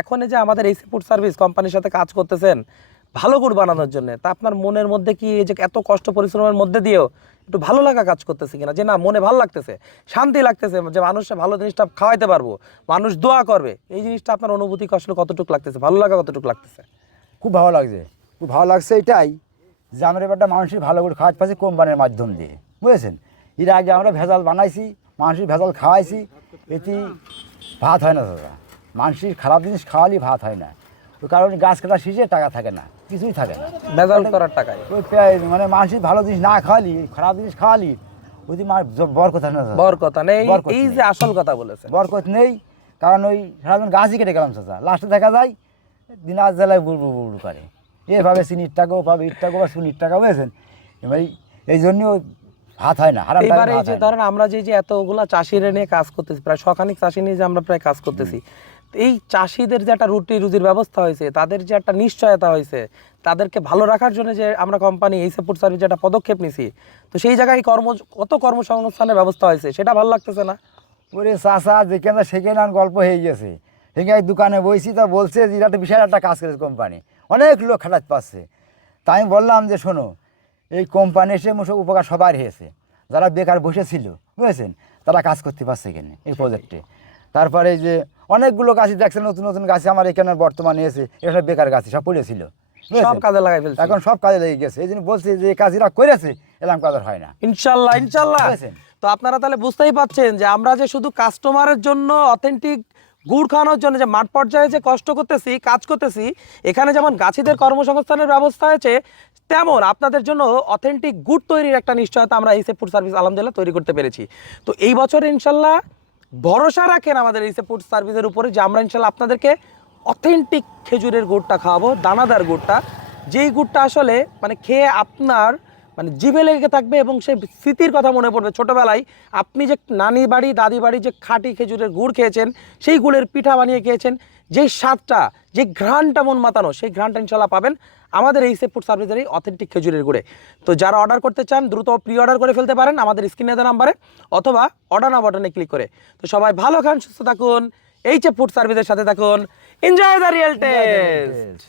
এখন এই যে আমাদের এইসি ফুড সার্ভিস কোম্পানির সাথে কাজ করতেছেন ভালো গুড় বানানোর জন্য, তা আপনার মনের মধ্যে কি এই যে এত কষ্ট পরিশ্রমের মধ্যে দিয়েও একটু ভালো লাগা কাজ করতেছে কিনা, যে না মনে ভালো লাগতেছে, শান্তি লাগতেছে, যে মানুষকে ভালো জিনিসটা খাওয়াইতে পারবো, মানুষ দোয়া করবে, এই জিনিসটা আপনার অনুভূতি আসলে কতটুকু লাগতেছে, ভালো লাগা কতটুকু লাগতেছে? খুব ভালো লাগছে, খুব ভালো লাগছে এটাই যে আমরা এবারটা মানুষের ভালো করে খাওয়াতে পারছি কোম্পানির মাধ্যম দিয়ে, বুঝেছেন। এর আগে আমরা ভেজাল বানাইছি, মানুষের ভেজাল খাওয়াইছি, এতে ভাত হয় না দাদা। মানুষের খারাপ জিনিস খাওয়ালে ভাত হয় না, ওই কারণে গাছ কাটা শেষে টাকা থাকে না, কিছুই থাকে না ভেজাল করার টাকায়। ওই মানে মানুষের ভালো জিনিস না খাওয়ালি, খারাপ জিনিস খাওয়ালি, ওই বরকত হয় না দাদা। বরকত নেই, বরকত এই নেই। যে আসল কথা বলেছেন, বরকত নেই, কারণ ওই সারাদিন গাছই কেটে গেলাম চাচা, লাস্টে দেখা যায় দিন আজ জেলায় বুড়বু বুড়বু করে, এভাবে চিনির টাকাও পাবে, ইট টাকাও বা সুনির টাকা, বুঝেছেন। এবার এই জন্য ভাত হয় না, হারাম টাইমে এবারে এই ভাত যে হয় না। ধরেন আমরা যে যে এতগুলা চাষিরা নিয়ে কাজ করতেছি, প্রায় শখানিক চাষি নিয়ে যে আমরা প্রায় কাজ করতেছি, তো এই চাষিদের যে একটা রুজির ব্যবস্থা হয়েছে, তাদের যে একটা নিশ্চয়তা হয়েছে, তাদেরকে ভালো রাখার জন্য যে আমরা কোম্পানি এইসি ফুড সার্ভিস যে একটা পদক্ষেপ নিছি, তো সেই জায়গায় কত কর্মসংস্থানের ব্যবস্থা হয়েছে, সেটা ভালো লাগতেছে না? ওরে চাচা যেখানে সেখানে আর গল্প হয়ে গেছে, সেখানে দোকানে বইছি, তা বলছে যে এটা একটা বিশাল একটা কাজ করেছে কোম্পানি, অনেক লোক খাটাতে পারছে। তাই আমি বললাম যে শোনো, এই কোম্পানি এসে মুসব উপকার সবার হয়েছে, যারা বেকার বসেছিল, বুঝেছেন, তারা কাজ করতে পারছে এখানে এই প্রজেক্টে। তারপরে এই যে অনেকগুলো গাছই দেখছেন, নতুন নতুন গাছ আমার এখানে বর্তমানে এসে, এটা সব বেকার গাছ সব পড়েছিল, সব কাজে লাগাই ফেলছি এখন সব কাজে লেগে গেছে। এই জন্য বলছি যে এই কাজ এরা করেছে, এরকম কাজ আর হয় না, ইনশাল্লাহ ইনশাল্লাহ। বুঝেছেন। তো আপনারা তাহলে বুঝতেই পারছেন যে আমরা যে শুধু কাস্টমারের জন্য অথেন্টিক গুড় খাওয়ানোর জন্য যে মাঠ পর্যায়ে যে কষ্ট করতেছি, কাজ করতেছি, এখানে যেমন গাছিদের কর্মসংস্থানের ব্যবস্থা হয়েছে, তেমন আপনাদের জন্য অথেন্টিক গুড় তৈরির একটা নিশ্চয়তা আমরা এইসি ফুড সার্ভিস আলহামদুলিল্লাহ তৈরি করতে পেরেছি। তো এই বছর ইনশাল্লাহ ভরসা রাখেন আমাদের এইসি ফুড সার্ভিসের উপরে, যে আমরা ইনশাল্লাহ আপনাদেরকে অথেন্টিক খেজুরের গুড়টা খাওয়াবো, দানাদার গুড়টা, যেই গুড়টা আসলে মানে খেয়ে আপনার মানে জিভে লেগে থাকবে, এবং সেই স্মৃতির কথা মনে পড়বে ছোটোবেলায় আপনি যে নানি বাড়ি দাদি বাড়ি যে খাঁটি খেজুরের গুড় খেয়েছেন, সেই গুড়ের পিঠা বানিয়ে খেয়েছেন, যেই স্বাদটা, যে ঘ্রাণটা মন মাতানো, সেই ঘ্রাণটা ইনশাল্লাহ পাবেন আমাদের এই ফুড সার্ভিসের এই অথেন্টিক খেজুরের গুড়ে। তো যারা অর্ডার করতে চান দ্রুত প্রি অর্ডার করে ফেলতে পারেন আমাদের স্ক্রিনে দেওয়া নাম্বারে, অথবা অর্ডার নাও বাটনে ক্লিক করে। তো সবাই ভালো খান, সুস্থ থাকুন, এই ফুড সার্ভিসের সাথে থাকুন, এনজয় দ্য রিয়েল টেস্ট।